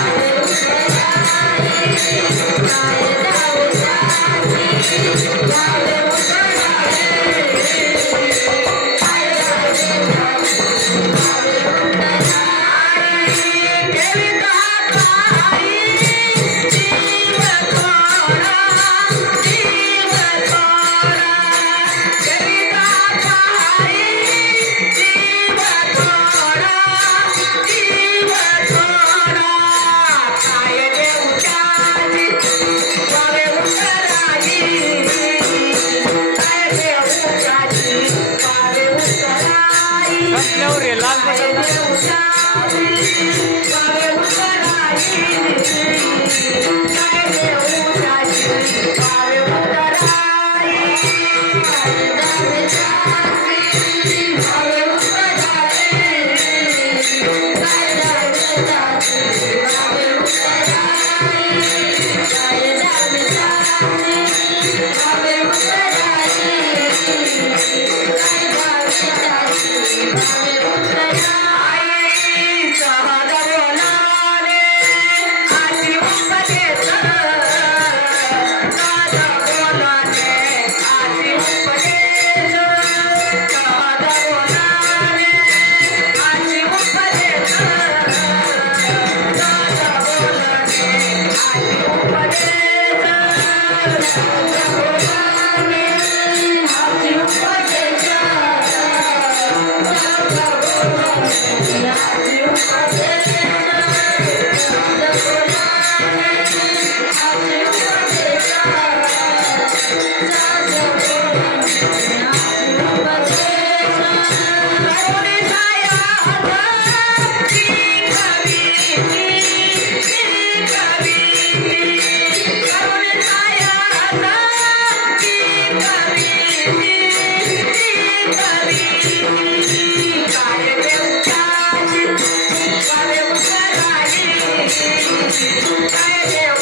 Deus. ಅವ್ರು ಎಲ್ಲ Hey,